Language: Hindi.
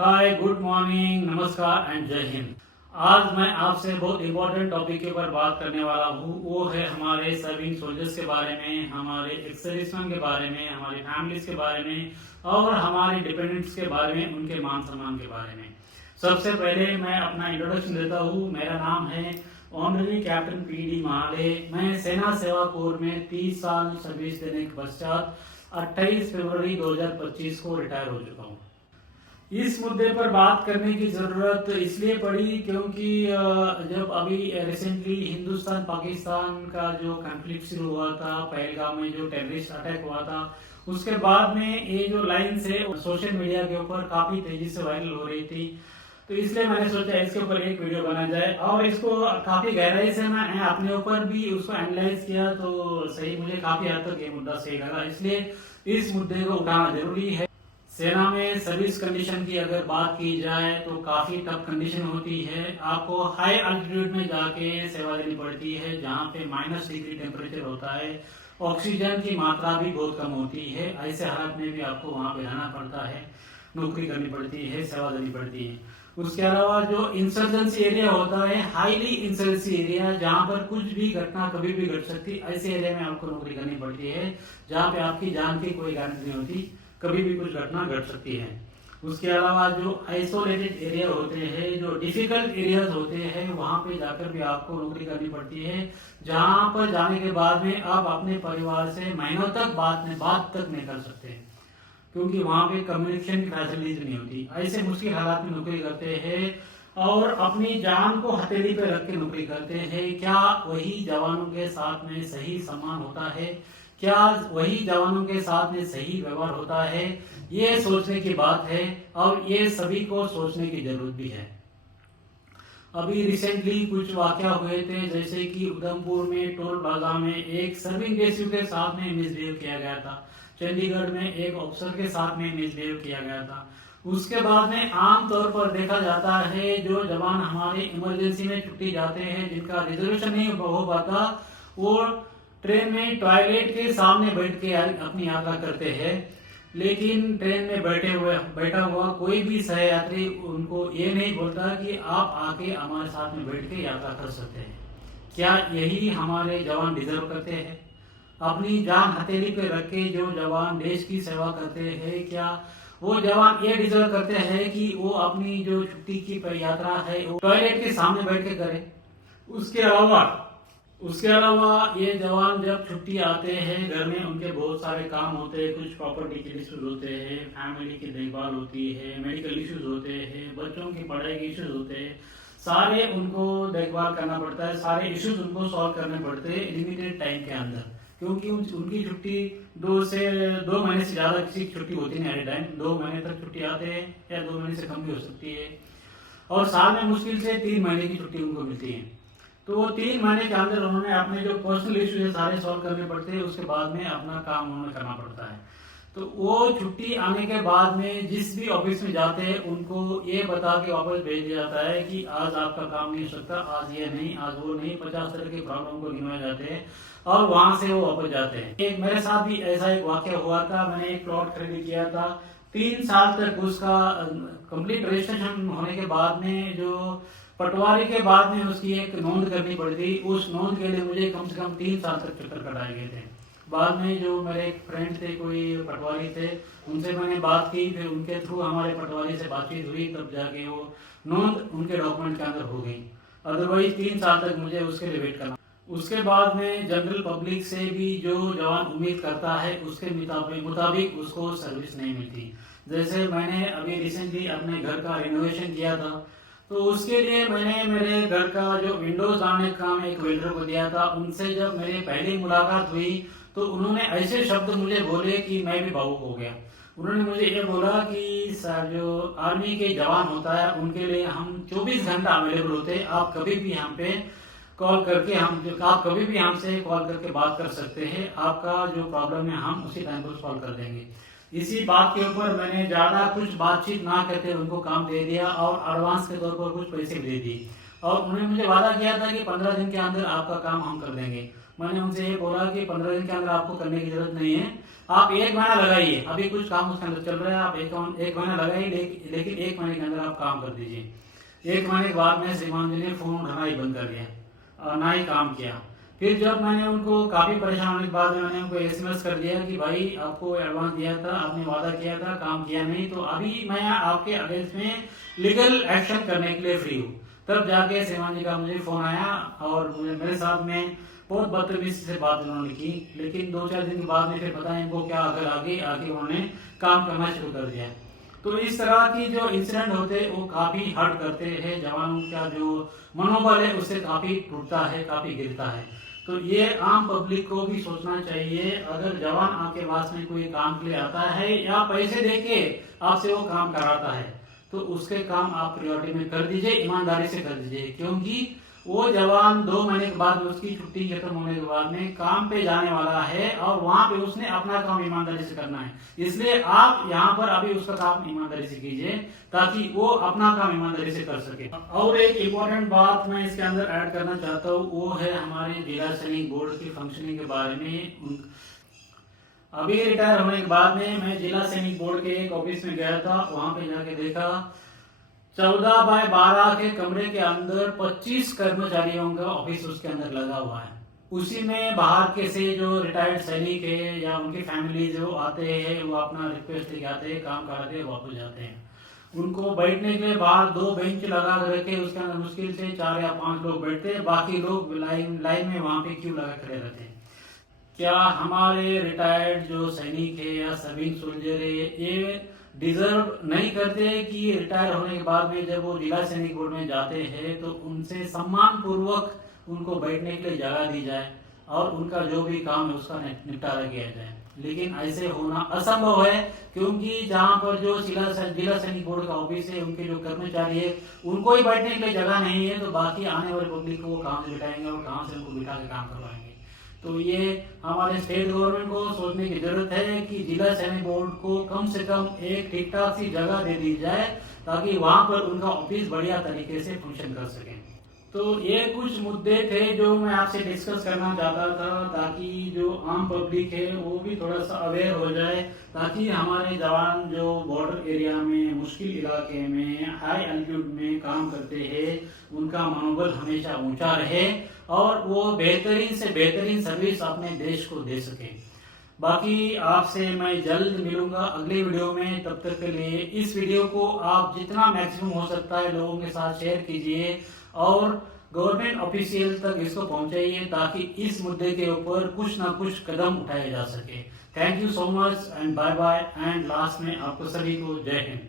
हाय, गुड मॉर्निंग, नमस्कार एंड जय हिंद। आज मैं आपसे बहुत इम्पोर्टेंट टॉपिक के ऊपर बात करने वाला हूँ। वो है हमारे सर्विंग सोल्जर्स के बारे में, हमारे एक्स सर्विसमैन के बारे में, हमारी फैमिलीज के बारे में और हमारे डिपेंडेंट्स के बारे में, उनके मान सम्मान के बारे में। सबसे पहले मैं अपना इंट्रोडक्शन देता हूँ। मेरा नाम है ऑनररी कैप्टन पीडी महाले। मैं सेना सेवा कोर में 30 साल सर्विस देने के पश्चात 28 फरवरी 2025 को रिटायर हो चुका हूँ। इस मुद्दे पर बात करने की जरूरत इसलिए पड़ी क्योंकि जब अभी रिसेंटली हिंदुस्तान पाकिस्तान का जो कॉन्फ्लिक्ट शुरू हुआ था, पहलगाम में जो टेररिस्ट अटैक हुआ था, उसके बाद में ये जो लाइन्स है सोशल मीडिया के ऊपर काफी तेजी से वायरल हो रही थी। तो इसलिए मैंने सोचा इसके ऊपर एक वीडियो बना जाए और इसको काफी गहराई से मैं अपने ऊपर भी उसको एनालाइज किया तो सही मुझे काफी हद तक ये मुद्दा सही लगा। इसलिए इस मुद्दे को उठाना जरूरी है। सेना में सर्विस कंडीशन की अगर बात की जाए तो काफी टफ कंडीशन होती है। आपको हाई अल्टीट्यूड में जाके सेवा देनी पड़ती है जहाँ पे -डिग्री टेम्परेचर होता है, ऑक्सीजन की मात्रा भी बहुत कम होती है। ऐसे हालत में भी आपको वहाँ पे रहना पड़ता है, नौकरी करनी पड़ती है, सेवा देनी पड़ती है। उसके अलावा जो इंसर्जेंसी एरिया होता है, हाईली इंसर्जेंसी एरिया, जहाँ पर कुछ भी घटना कभी भी घट सकती है, ऐसे एरिया में आपको नौकरी करनी पड़ती है जहाँ पे आपकी जान की कोई गारंटी नहीं होती, कभी भी कुछ घटना घट सकती है। उसके अलावा जो आइसोलेटेड एरिया होते हैं, जो डिफिकल्ट एरियाज होते हैं, वहां पे जाकर भी आपको नौकरी करनी पड़ती है, जहां पर जाने के बाद में आप अपने परिवार से महीनों तक बात तक नहीं कर सकते क्योंकि वहां पे कम्युनिकेशन की फैसिलिटीज नहीं होती। ऐसे मुश्किल हालात में नौकरी करते हैं और अपनी जान को हथेली पे रख के नौकरी करते हैं। क्या वही जवानों के साथ में सही सम्मान होता है? क्या वही जवानों के साथ में सही व्यवहार होता है? ये सोचने की बात है और ये सभी को सोचने की जरूरत भी है। अभी रिसेंटली कुछ वाकया हुए थे, जैसे कि उधमपुर में टोल प्लाजा में एक सर्विंग बेसिव के साथ में मिसबिहेव किया गया था, चंडीगढ़ में एक ऑफिसर के साथ में मिसबिहेव किया गया था। उसके बाद में आमतौर पर देखा जाता है जो जवान हमारे इमरजेंसी में छुट्टी जाते हैं, जिनका रिजर्वेशन नहीं हो पाता, वो ट्रेन में टॉयलेट के सामने बैठ के अपनी यात्रा करते हैं। लेकिन ट्रेन में बैठा हुआ कोई भी सहयात्री उनको ये नहीं बोलता कि आप आके हमारे साथ में बैठ के यात्रा कर सकते हैं। क्या यही हमारे जवान डिजर्व करते हैं? अपनी जान हथेली पे रख के जो जवान देश की सेवा करते हैं, क्या वो जवान ये डिजर्व करते हैं कि वो अपनी जो छुट्टी की यात्रा है वो टॉयलेट के सामने बैठ के करें? उसके अलावा ये जवान जब छुट्टी आते हैं, घर में उनके बहुत सारे काम होते हैं, कुछ प्रॉपर्टी के इश्यूज होते हैं, फैमिली की देखभाल होती है, मेडिकल इश्यूज होते हैं, बच्चों की पढ़ाई के इश्यूज होते हैं, सारे उनको देखभाल करना पड़ता है, सारे इश्यूज उनको सॉल्व करने पड़ते हैं लिमिटेड टाइम के अंदर। क्योंकि उनकी छुट्टी 2 महीने से ज्यादा किसी की छुट्टी होती नहीं एट टाइम। 2 महीने तक छुट्टी आते हैं या 2 महीने से कम भी हो सकती है और साल में मुश्किल से 3 महीने की छुट्टी उनको मिलती है। तो वो 3 महीने के अंदर उन्होंने अपने जो पर्सनल इश्यूज है सारे सॉल्व करने पड़ते हैं। उसके बाद में अपना काम उन्होंने करना पड़ता है। तो वो छुट्टी आने के बाद में जिस भी ऑफिस में जाते हैं उनको ये बता के वापस भेज दिया जाता है कि आज आपका काम नहीं हो सकता, आज ये नहीं, आज वो नहीं, 50 तरह की प्रॉब्लम को गिनवाए जाते हैं और वहां से वो वापस जाते हैं। एक मेरे साथ भी ऐसा एक वाक्य हुआ था। मैंने एक प्लॉट खरीद किया था, 3 साल तक उसका कंप्लीट रजिस्ट्रेशन होने के बाद में जो पटवारी के बाद में उसकी एक नोंद करनी पड़ी थी। उस नोंद के लिए मुझे कम से कम 3 साल तक चक्कर कटाए गए थे। बाद में जो मेरे एक फ्रेंड थे, कोई पटवारी थे, उनसे मैंने बात की, फिर उनके थ्रू हमारे पटवारी से बातचीत हुई, तब जाके वो नोंद उनके डॉक्यूमेंट के अंदर हो गई। अदरवाइज 3 साल तक मुझे उसके लिए वेट करना। उसके बाद में जनरल पब्लिक से भी जो जवान उम्मीद करता है उसके मुताबिक उसको सर्विस नहीं मिलती। जैसे मैंने अभी रिसेंटली अपने घर का रिनोवेशन किया था, तो उसके लिए मैंने मेरे घर का जो विंडोज डालने का काम एक वेल्डर को दिया था। उनसे जब मेरी पहली मुलाकात हुई तो उन्होंने ऐसे शब्द मुझे बोले कि मैं भी भावुक हो गया। उन्होंने मुझे ये बोला कि सर, जो आर्मी के जवान होता है उनके लिए हम 24 घंटा अवेलेबल होते हैं, आप कभी भी हम पे कॉल करके आप कभी भी हमसे कॉल करके बात कर सकते हैं, आपका जो प्रॉब्लम है हम उसी टाइम पर सॉल्व कर देंगे। इसी बात के ऊपर मैंने ज्यादा कुछ बातचीत ना करते उनको काम दे दिया और एडवांस के तौर पर कुछ पैसे भी दे दिए और उन्होंने मुझे वादा किया था कि 15 दिन के अंदर आपका काम हम कर देंगे। मैंने उनसे ये बोला कि 15 दिन के अंदर आपको करने की जरूरत नहीं है, आप 1 महीना लगाइए, अभी कुछ काम उसके अंदर चल रहा है, आप एक महीना लगाइए, लेकिन 1 महीने के अंदर आप काम कर दीजिए। 1 महीने के बाद में श्रीमान जी ने फोन उठाना ही बंद कर दिया और ना ही काम किया। फिर जब मैंने उनको काफी परेशान होने के बाद मैंने उनको SMS कर दिया कि भाई आपको एडवांस दिया था, आपने वादा किया था, काम किया नहीं, तो अभी मैं आपके अगेंस्ट में लीगल एक्शन करने के लिए फ्री हूँ। तब जाके श्रीमान जी का मुझे फोन आया और मेरे साथ में बहुत बदतमीजी से बात उन्होंने की, लेकिन 2-4 दिन के बाद में फिर पता नहीं इनको क्या अगर आगे उन्होंने काम करना शुरू कर दिया। तो इस तरह की जो इंसिडेंट होते हैं वो काफी हर्ट करते हैं, जवानों का जो मनोबल है उससे काफी टूटता है, काफी गिरता है। तो ये आम पब्लिक को भी सोचना चाहिए, अगर जवान आपके पास में कोई काम के लिए आता है या पैसे देके आपसे वो काम कराता है तो उसके काम आप प्रायोरिटी में कर दीजिए, ईमानदारी से कर दीजिए, क्योंकि वो जवान 2 महीने के बाद में उसकी छुट्टी खत्म होने के बाद में काम पे जाने वाला है और वहां पे उसने अपना काम ईमानदारी से करना है। इसलिए आप यहाँ पर अभी उसका काम ईमानदारी से कीजिए ताकि वो अपना काम ईमानदारी से कर सके। और एक इम्पोर्टेंट बात मैं इसके अंदर ऐड करना चाहता हूँ, वो है हमारे जिला सैनिक बोर्ड की फंक्शनिंग के बारे में। अभी रिटायर होने के बाद में मैं जिला सैनिक बोर्ड के एक ऑफिस में गया था, वहां पे जाके देखा 14x12 के कमरे के अंदर 25 कर्मचारियों का ऑफिस उसके अंदर लगा हुआ है। उसी में बाहर के से जो रिटायर्ड सैनिक है या उनकी फैमिली जो आते हैं वो अपना रिक्वेस्ट लेके आते हैं, काम कराते हैं, वापस जाते हैं। उनको बैठने के लिए बाहर 2 बेंच लगा कर रखे, उसके अंदर मुश्किल से 4 या 5 लोग बैठते हैं, बाकी लोग लाइन में वहां पे क्यों लगा खड़े रहते हैं। क्या हमारे रिटायर्ड जो सैनिक है या सर्विंग सोल्जर है ये डिजर्व नहीं करते कि रिटायर होने के बाद में जब वो जिला सैनिक बोर्ड में जाते हैं तो उनसे सम्मान पूर्वक उनको बैठने के लिए जगह दी जाए और उनका जो भी काम है उसका निपटारा किया जाए। लेकिन ऐसे होना असंभव है, क्योंकि जहां पर जो जिला सैनिक बोर्ड का ऑफिस है उनके जो कर्मचारी है उनको ही बैठने के लिए जगह नहीं है, तो बाकी आने वाले पब्लिक को वो कहां से बिठाएंगे और कहां से उनको बिठा के काम करवाएंगे। तो ये हमारे स्टेट गवर्नमेंट को सोचने की जरूरत है कि जिला सैनिक बोर्ड को कम से कम एक ठीक ठाक सी जगह दे दी जाए ताकि वहां पर उनका ऑफिस बढ़िया तरीके से फंक्शन कर सके। तो ये कुछ मुद्दे थे जो मैं आपसे डिस्कस करना चाहता था, ताकि जो आम पब्लिक है वो भी थोड़ा सा अवेयर हो जाए, ताकि हमारे जवान जो बॉर्डर एरिया में मुश्किल इलाके में हाई एल्टीट्यूड में काम करते हैं उनका मनोबल हमेशा ऊंचा रहे और वो बेहतरीन से बेहतरीन सर्विस अपने देश को दे सके। बाकी आपसे मैं जल्द मिलूंगा अगले वीडियो में, तब तक के लिए इस वीडियो को आप जितना मैक्सिमम हो सकता है लोगों के साथ शेयर कीजिए और गवर्नमेंट ऑफिशियल तक इसको पहुंचाइए ताकि इस मुद्दे के ऊपर कुछ ना कुछ कदम उठाए जा सके। Thank you so much and bye bye, and last में आपको सभी को जय हिंद।